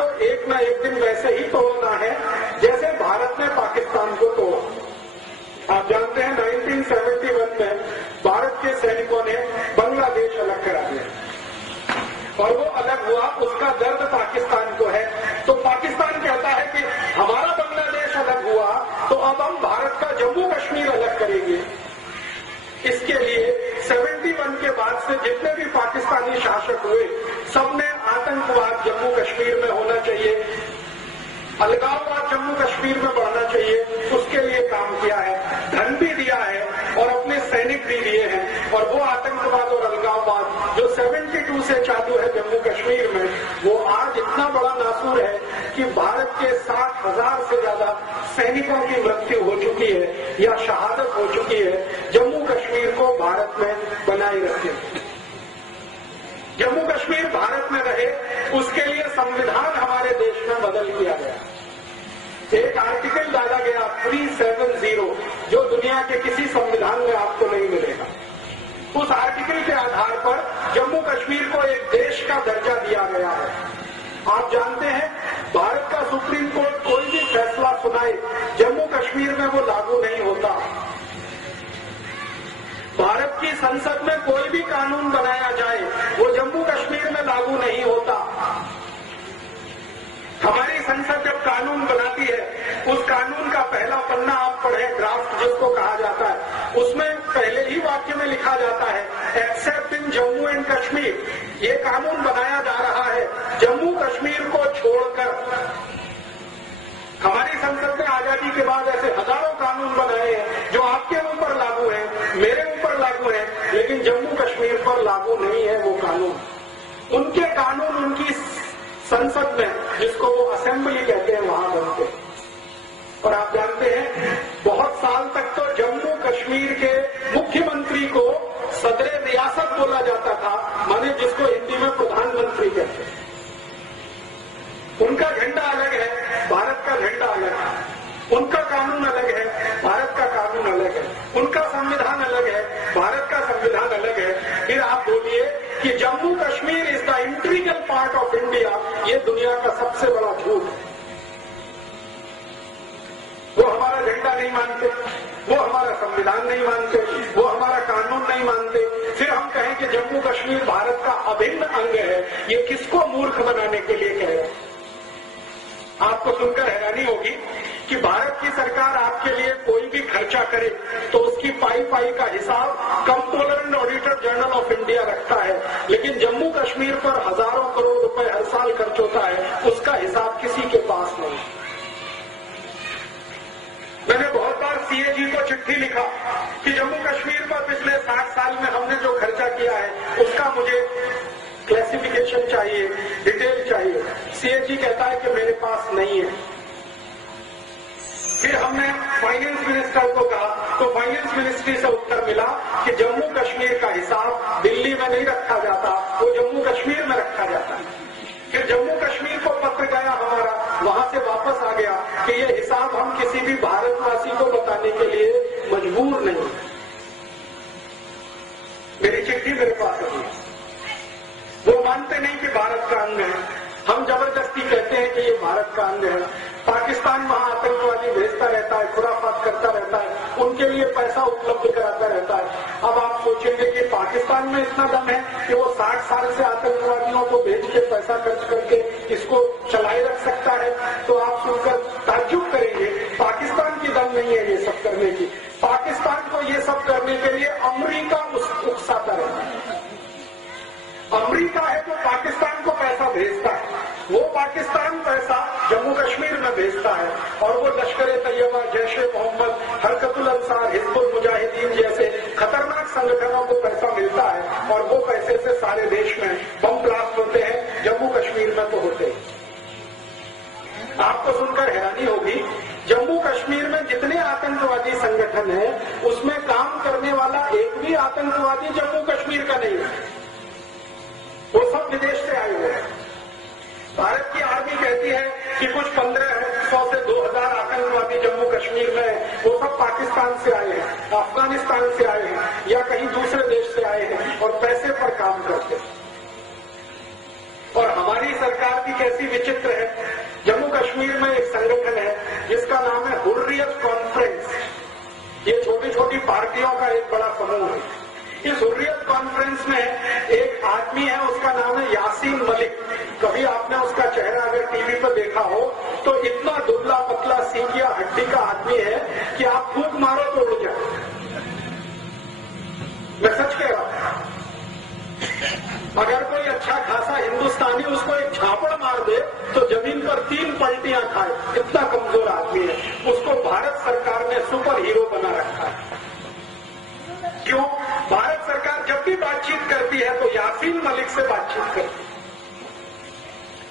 को एक न एक दिन वैसे ही तोड़ना है जैसे भारत ने पाकिस्तान को तोड़ा। आप जानते हैं 1971 में भारत के सैनिकों ने बांग्लादेश अलग करा दिया और वो अलग हुआ, उसका दर्द पाकिस्तान को है। तो पाकिस्तान कहता है कि हमारा बांग्लादेश अलग हुआ तो अब हम भारत का जम्मू कश्मीर अलग करेंगे। इसके लिए 71 के बाद से जितने भी पाकिस्तानी शासक हुए सबने आतंकवाद जम्मू कश्मीर में होना चाहिए, अलगाववाद जम्मू कश्मीर में बढ़ना चाहिए, उसके लिए काम किया है, धन भी दिया है और अपने सैनिक भी दिए हैं। और वो आतंकवाद और अलगाववाद जो 72 से चालू है जम्मू कश्मीर में, वो आज इतना बड़ा नासूर है कि भारत के 60,000 से ज्यादा सैनिकों की मृत्यु हो चुकी है या शहादत हो चुकी है जम्मू कश्मीर को भारत में बनाए रखे। जम्मू कश्मीर भारत में रहे उसके लिए संविधान हमारे देश में बदल दिया गया। एक आर्टिकल डाला गया 370 जो दुनिया के किसी संविधान में आपको नहीं मिलेगा। उस आर्टिकल के आधार पर जम्मू कश्मीर को एक देश का दर्जा दिया गया है। आप जानते हैं भारत का सुप्रीम कोर्ट कोई भी फैसला सुनाए जम्मू कश्मीर में वो लागू नहीं होता। भारत की संसद में कोई भी कानून बनाया जाए वो जम्मू कश्मीर में लागू नहीं होता। हमारी संसद जब कानून बनाती है उस कानून का पहला पन्ना आप पढ़ें, ड्राफ्ट जिसको कहा जाता है, उसमें पहले ही वाक्य में लिखा जाता है accept in Jammu and Kashmir. ये कानून बनाया जा रहा है जम्मू कश्मीर को छोड़कर। हमारी संसद ने आजादी के बाद ऐसे हजारों कानून बनाए हैं जो आपके ऊपर लागू है, मेरे ऊपर लागू है, लेकिन जम्मू कश्मीर पर लागू नहीं है वो कानून। उनके कानून उनकी संसद में, जिसको वो असेंबली कहते हैं, वहां बनते। और आप जानते हैं बहुत साल तक तो जम्मू कश्मीर के मुख्यमंत्री को सदर रियासत बोला जाता था, माने जिसको हिंदी में प्रधानमंत्री कहते हैं। उनका झंडा अलग है, भारत का झंडा अलग है। उनका कानून अलग है, भारत का कानून अलग है। उनका संविधान अलग है, भारत का संविधान अलग है। फिर आप बोलिए कि Jammu Kashmir is the integral part of India, ये दुनिया का सबसे बड़ा झूठ है। वो हमारा झंडा नहीं मानते, वो हमारा संविधान नहीं मानते, वो हमारा कानून नहीं मानते, फिर हम कहें कि जम्मू कश्मीर भारत का अभिन्न अंग है। ये किसको मूर्ख बनाने के लिए कह रहे हैं? आपको सुनकर हैरानी होगी कि भारत की सरकार आपके लिए कोई भी खर्चा करे तो उसकी पाई पाई का हिसाब controller and auditor general of India रखता है, लेकिन जम्मू कश्मीर पर हजारों करोड़ रुपए हर साल खर्च होता है, उसका हिसाब किसी के पास नहीं। मैंने बहुत बार सीएजी को चिट्ठी लिखा कि जम्मू कश्मीर पर पिछले 60 साल में हमने जो खर्चा किया है उसका मुझे क्लासिफिकेशन चाहिए, डिटेल चाहिए। सीएजी कहता है कि मेरे पास नहीं है। फिर हमने फाइनेंस मिनिस्टर को कहा तो फाइनेंस मिनिस्ट्री से उत्तर मिला कि जम्मू कश्मीर का हिसाब दिल्ली में नहीं रखा जाता, वो जम्मू कश्मीर में रखा जाता है। फिर जम्मू कश्मीर को पत्र गया हमारा, वहां से वापस आ गया कि ये हिसाब हम किसी भी भारतवासी को बताने के लिए मजबूर नहीं। मेरी चिट्ठी मेरे पास है। वो मानते नहीं कि भारत का अंग है, हम जबरदस्ती कहते हैं कि ये भारत का अंग है। पाकिस्तान वहां आतंकवादी भेजता रहता है, खुराफात करता रहता है, उनके लिए पैसा उपलब्ध कराता रहता है। अब आप सोचेंगे कि पाकिस्तान में इतना दम है कि वो 60 साल से आतंकवादियों को भेज के पैसा खर्च करके इसको चलाए रख सकता है, तो आप सुनकर ताज्जुब करेंगे। पाकिस्तान की दम नहीं है ये सब करने की। पाकिस्तान को ये सब करने के लिए अमेरिका उकसाता रहता है। अमेरिका है जो पाकिस्तान को पैसा भेजता है, वो पाकिस्तान पैसा जम्मू कश्मीर में भेजता है और वो लश्कर-ए-तैयबा, जैश-ए-मोहम्मद, हरकत-उल-अंसार, हिजबुल मुजाहिदीन जैसे खतरनाक संगठनों को पैसा मिलता है और वो पैसे से सारे देश में बम ब्लास्ट होते हैं, जम्मू कश्मीर में तो होते हैं। आपको सुनकर हैरानी होगी, जम्मू कश्मीर में जितने आतंकवादी संगठन है उसमें काम करने वाला एक भी आतंकवादी जम्मू कश्मीर का नहीं है, वो सब विदेश से आए हुए हैं। भारत की आर्मी कहती है कि कुछ 1500 से 2000 आतंकवादी जम्मू कश्मीर में, वो सब पाकिस्तान से आए हैं, अफगानिस्तान से आए हैं या कहीं दूसरे देश से आए हैं और पैसे पर काम करते हैं। और हमारी सरकार भी की कैसी विचित्र है। जम्मू कश्मीर में एक संगठन है जिसका नाम है हुर्रियत कॉन्फ्रेंस। ये छोटी छोटी पार्टियों का एक बड़ा समूह है। इस हुर्रियत कॉन्फ्रेंस में एक आदमी है, उसका नाम है यासीन मलिक। कभी आपने उसका चेहरा अगर टीवी पर देखा हो तो इतना दुबला पतला सींगिया हड्डी का आदमी है कि आप फूंक मारो तो उड़ जाए। मैं सच कह रहा हूं। अगर कोई अच्छा खासा हिंदुस्तानी उसको एक झापड़ मार दे तो जमीन पर 3 पलटियां खाए, इतना कमजोर आदमी है। उसको भारत सरकार ने सुपर हीरो बना रखा है। क्यों? भारत सरकार जब भी बातचीत करती है तो यासीन मलिक से बातचीत करती है,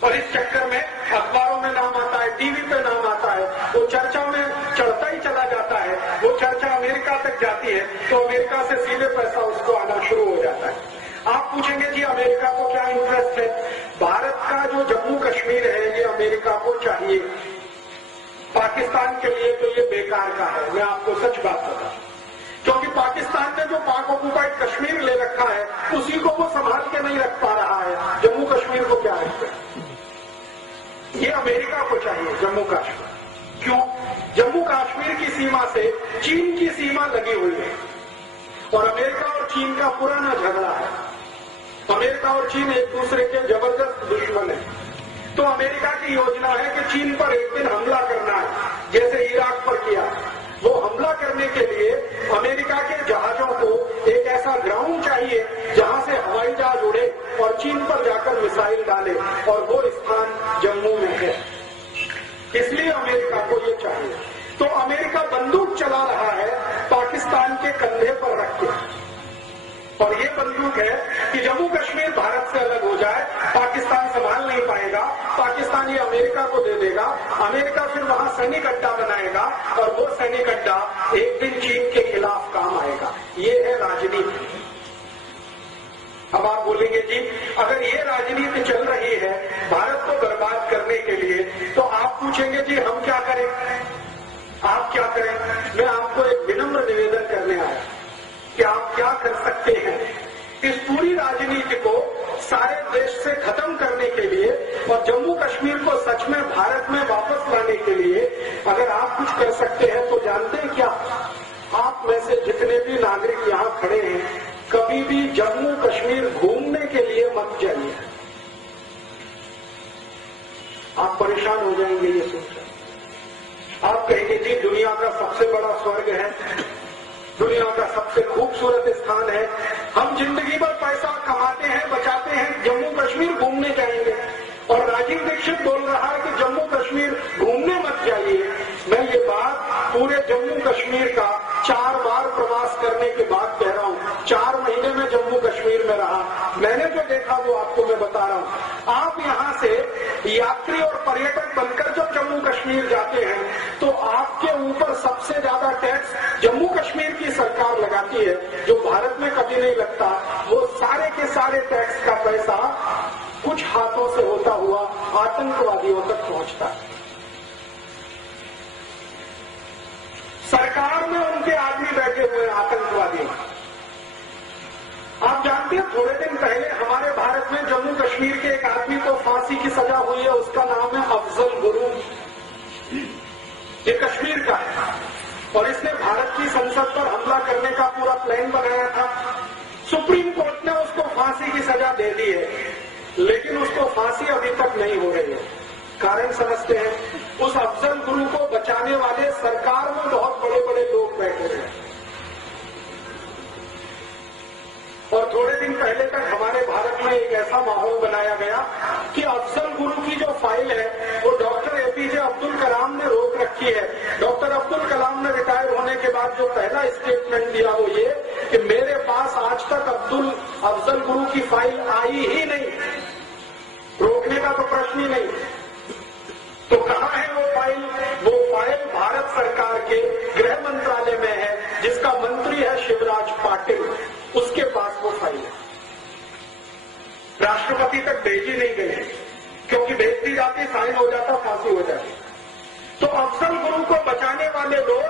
और इस चक्कर में अखबारों में नाम आता है, टीवी पे नाम आता है, वो चर्चा में चढ़ता ही चला जाता है। वो चर्चा अमेरिका तक जाती है तो अमेरिका से सीधे पैसा उसको आना शुरू हो जाता है। आप पूछेंगे जी अमेरिका को क्या इंटरेस्ट है? भारत का जो जम्मू कश्मीर है ये अमेरिका को चाहिए, पाकिस्तान के लिए तो ये बेकार का है। मैं आपको सच बात बताऊं, क्योंकि पाकिस्तान ने जो पाक ऑक्युपाइड कश्मीर ले रखा है उसी को वो संभाल के नहीं रख पा रहा है। जम्मू कश्मीर को क्या है? ये अमेरिका को चाहिए जम्मू कश्मीर। क्यों? जम्मू कश्मीर की सीमा से चीन की सीमा लगी हुई है और अमेरिका और चीन का पुराना झगड़ा है। अमेरिका और चीन एक दूसरे के जबरदस्त दुश्मन है। तो अमेरिका की योजना है कि चीन पर एक दिन हमला करना है, जैसे इराक पर किया। वो हमला करने के लिए अमेरिका के जहाजों को एक ऐसा ग्राउंड चाहिए जहां से हवाई जहाज उड़े और चीन पर जाकर मिसाइल डाले, और वो स्थान जम्मू में है। इसलिए अमेरिका को ये चाहिए। तो अमेरिका बंदूक चला रहा है पाकिस्तान के कंधे पर रख के, और ये बंदूक है कि जम्मू कश्मीर भारत से अलग हो जाए, पाकिस्तान संभाल नहीं पाएगा, पाकिस्तान ये अमेरिका को दे देगा, अमेरिका फिर वहां सैनिक अड्डा बनाएगा और वो सैनिक अड्डा एक दिन चीन के खिलाफ काम आएगा। ये है राजनीति। अब आप बोलेंगे जी अगर ये राजनीति चल रही है भारत को बर्बाद करने के लिए, तो आप पूछेंगे जी हम क्या करें, आप क्या करें? मैं आपको एक विनम्र निवेदन करने आया कि आप क्या कर सकते हैं इस पूरी राजनीति को सारे देश से खत्म करने के लिए और जम्मू कश्मीर को सच में भारत में वापस लाने के लिए। अगर आप कुछ कर सकते हैं तो जानते हैं क्या? आप में से जितने भी नागरिक यहाँ खड़े हैं कभी भी जम्मू कश्मीर घूमने के लिए मत जाइए। आप परेशान हो जाएंगे ये सोचकर। आप कहेंगे जी दुनिया का सबसे बड़ा स्वर्ग है, दुनिया का सबसे खूबसूरत स्थान है, हम जिंदगी भर पैसा कमाते हैं बचाते हैं, जम्मू कश्मीर घूमने जाएंगे। और राजीव दीक्षित बोल रहा है कि जम्मू कश्मीर घूमने मत जाइए। मैं ये बात पूरे जम्मू कश्मीर का 4 बार प्रवास करने के बाद कह रहा हूं। 4 महीने में जम्मू कश्मीर में रहा, मैंने जो देखा वो आपको मैं बता रहा हूं। आप यहां से यात्री और पर्यटक बनकर जब जम्मू कश्मीर जाते हैं तो आपके ऊपर सबसे ज्यादा टैक्स जम्मू कश्मीर की सरकार लगाती है, जो भारत में कभी नहीं लगता। वो सारे के सारे टैक्स का पैसा कुछ हाथों से होता हुआ आतंकवादियों तक पहुंचता है। सरकार में उनके आदमी बैठे हुए आतंकवादी। आप जानते हैं थोड़े दिन पहले हमारे भारत में जम्मू कश्मीर के एक आदमी को फांसी की सजा हुई है, उसका नाम है अफजल गुरु। ये कश्मीर का है और इसने भारत की संसद पर हमला करने का पूरा प्लान बनाया था। सुप्रीम कोर्ट ने उसको फांसी की सजा दे दी है, लेकिन उसको फांसी अभी तक नहीं हो रही है। कारण समझते हैं? उस अफजल गुरु को बचाने वाले सरकार में बहुत बड़े बड़े लोग बैठे हैं। और थोड़े दिन पहले तक हमारे भारत में एक ऐसा माहौल बनाया गया कि अफजल गुरु की जो फाइल है वो डॉक्टर एपीजे अब्दुल कलाम ने रोक रखी है। डॉक्टर अब्दुल कलाम ने रिटायर होने के बाद जो पहला स्टेटमेंट दिया वो ये कि मेरे पास आज तक अफजल गुरु की फाइल आई ही नहीं, रोकने का तो प्रश्न ही नहीं। तो कहां है वो फाइल? वो फाइल भारत सरकार के गृह मंत्रालय में है, जिसका मंत्री है शिवराज पाटिल, उसके पास वो फाइल है। राष्ट्रपति तक भेजी नहीं गई, क्योंकि भेज दी जाती साइन हो जाता, फांसी हो जाती। तो अफजल गुरु को बचाने वाले लोग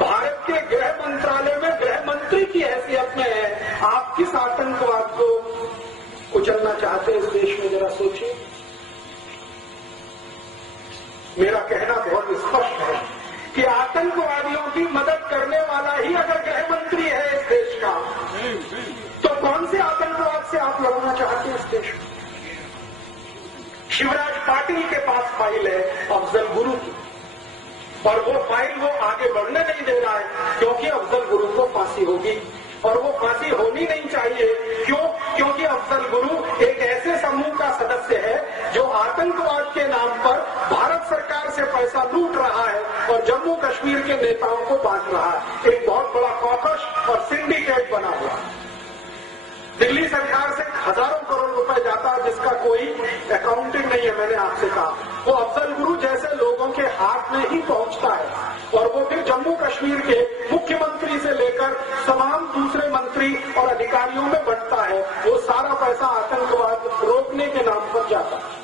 भारत के गृह मंत्रालय में गृह मंत्री की हैसियत में है। आप किस आतंकवाद को कुचलना चाहते हैं इस देश में, जरा सोचिए। मेरा कहना बहुत स्पष्ट है कि आतंकवादियों की मदद करने वाला ही अगर गृह मंत्री है इस देश का, तो कौन से आतंकवाद से आप लड़ना चाहते हैं इस देश में? शिवराज पाटिल के पास फाइल है अफजल गुरु की, और वो फाइल वो आगे बढ़ने नहीं दे रहा है क्योंकि अफजल गुरु को फांसी होगी, और वो फांसी होनी नहीं चाहिए। क्यों? क्योंकि अफजल गुरु एक ऐसे समूह का सदस्य है जो आतंकवाद के नाम पर भारत सरकार से पैसा लूट रहा है और जम्मू कश्मीर के नेताओं को बांट रहा है। एक बहुत बड़ा कॉकस और सिंडिकेट बना हुआ है। दिल्ली सरकार से हजारों करोड़ रुपए जाता है जिसका कोई अकाउंटिंग नहीं है। मैंने आपसे कहा वो अफजल गुरु जैसे लोगों के हाथ में ही पहुंचता है, और वो फिर जम्मू कश्मीर के मुख्यमंत्री से लेकर तमाम दूसरे मंत्री और अधिकारियों में बढ़ता है। वो सारा पैसा आतंकवाद रोकने के नाम पर जाता है।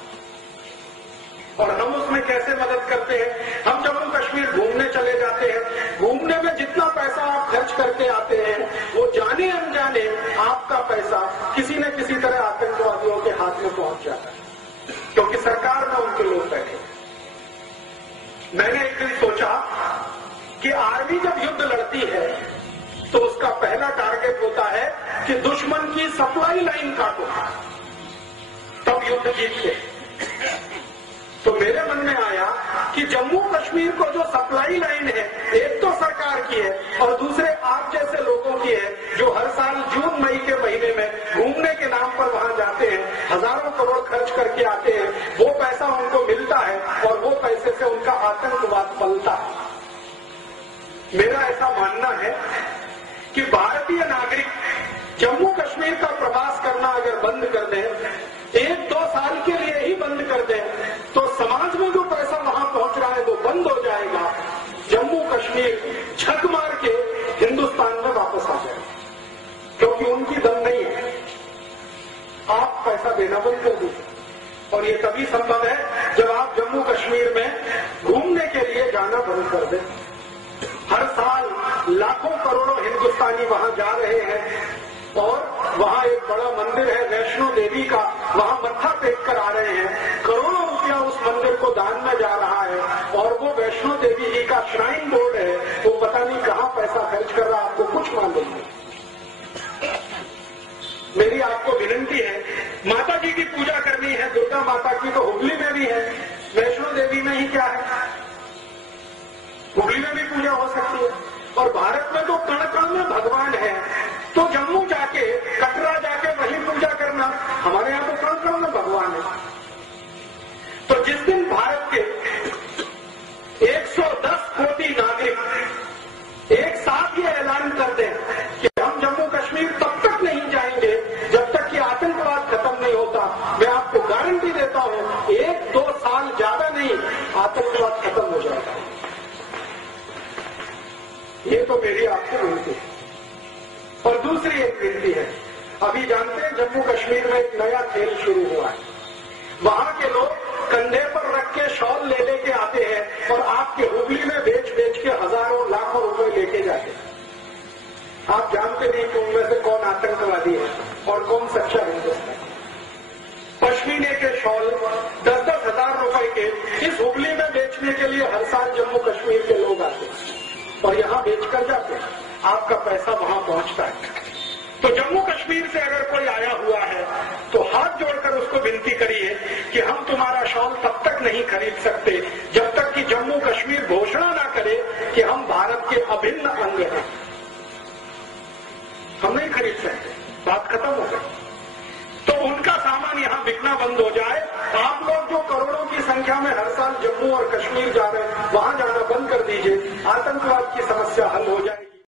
और हम उसमें कैसे मदद करते हैं? हम जम्मू कश्मीर घूमने चले जाते हैं, घूमने में जितना पैसा आप खर्च करके आते हैं वो जाने अनजाने आपका पैसा किसी न किसी तरह आतंकवादियों के हाथ में पहुंच जाता है, क्योंकि सरकार में उनके लोग बैठे। मैंने एक दिन सोचा कि आर्मी जब युद्ध लड़ती है तो उसका पहला टारगेट होता है कि दुश्मन की सप्लाई लाइन काटो, तब युद्ध जीतते। तो मेरे मन में आया कि जम्मू कश्मीर को जो सप्लाई लाइन है, एक तो सरकार की है और दूसरे आप जैसे लोगों की है जो हर साल जून मई के महीने में घूमने के नाम पर वहां जाते हैं, हजारों करोड़ खर्च करके आते हैं, वो पैसा उनको मिलता है और वो पैसे से उनका आतंकवाद पलता है। मेरा ऐसा मानना है कि भारतीय नागरिक जम्मू कश्मीर का प्रवास करना अगर बंद कर दें, 1-2 साल के लिए ही बंद कर दें, तो समाज में जो पैसा वहां पहुंच रहा है वो बंद हो जाएगा। जम्मू कश्मीर झक मार के हिंदुस्तान में वापस आ जाएगा, क्योंकि उनकी दम नहीं है। आप पैसा देना बंद कर दीजिए, और ये तभी संभव है जब आप जम्मू कश्मीर में घूमने के लिए जाना बंद कर दें। हर साल लाखों करोड़ों हिंदुस्तानी वहां जा रहे हैं, और वहां एक बड़ा मंदिर है वैष्णो देवी का, वहां मत्था टेक कर आ रहे हैं। करोड़ों रुपया उस मंदिर को दान में जा रहा है, और वो वैष्णो देवी जी का श्राइन बोर्ड है, वो पता नहीं कहां पैसा खर्च कर रहा है, आपको कुछ मालूम नहीं। मेरी आपको विनती है, माता जी की पूजा करनी है, दुर्गा माता की तो हुगली में भी है, वैष्णो देवी में ही क्या है? हुगली में भी पूजा हो सकती है। और भारत में तो कण कण में भगवान है, तो जम्मू जाके कटरा जाके वहीं पूजा करना, हमारे यहां तो कण कण में भगवान है। तो जिस दिन भारत के 110 कोटि नागरिक एक साथ ये ऐलान कर दें कि हम जम्मू कश्मीर तब तक नहीं जाएंगे जब तक कि आतंकवाद खत्म नहीं होता, मैं आपको गारंटी देता हूं 1-2 साल ज्यादा नहीं, आतंकवाद खत्म हो जाएगा। ये तो मेरी आपको विनती है। और दूसरी एक विनती है, अभी जानते हैं जम्मू कश्मीर में एक नया खेल शुरू हुआ है। वहां के लोग कंधे पर रख के शॉल ले लेके आते हैं और आपके हुगली में बेच बेच के हजारों लाखों रुपए लेके जाते हैं। आप जानते नहीं कि उनमें से कौन आतंकवादी है और कौन सच्चा हिंदुस्तानी। पश्मीने के शॉल 10-10 हजार रुपए के इस हुगली में बेचने के लिए हर साल जम्मू कश्मीर के लोग आते हैं और यहां बेचकर जाते हैं, आपका पैसा वहां पहुंचता है। तो जम्मू कश्मीर से अगर कोई आया हुआ है तो हाथ जोड़कर उसको विनती करिए कि हम तुम्हारा शॉल तब तक नहीं खरीद सकते जब तक कि जम्मू कश्मीर घोषणा ना करे कि हम भारत के अभिन्न अंग हैं। हम नहीं खरीद सकते, बात खत्म हो गई। तो उनका सामान यहां बिकना बंद हो जाए। आप लोग जो करोड़ों की संख्या में हर साल जम्मू और कश्मीर जा रहे हैं, वहां जाना बंद कर दीजिए, आतंकवाद की समस्या हल हो जाए।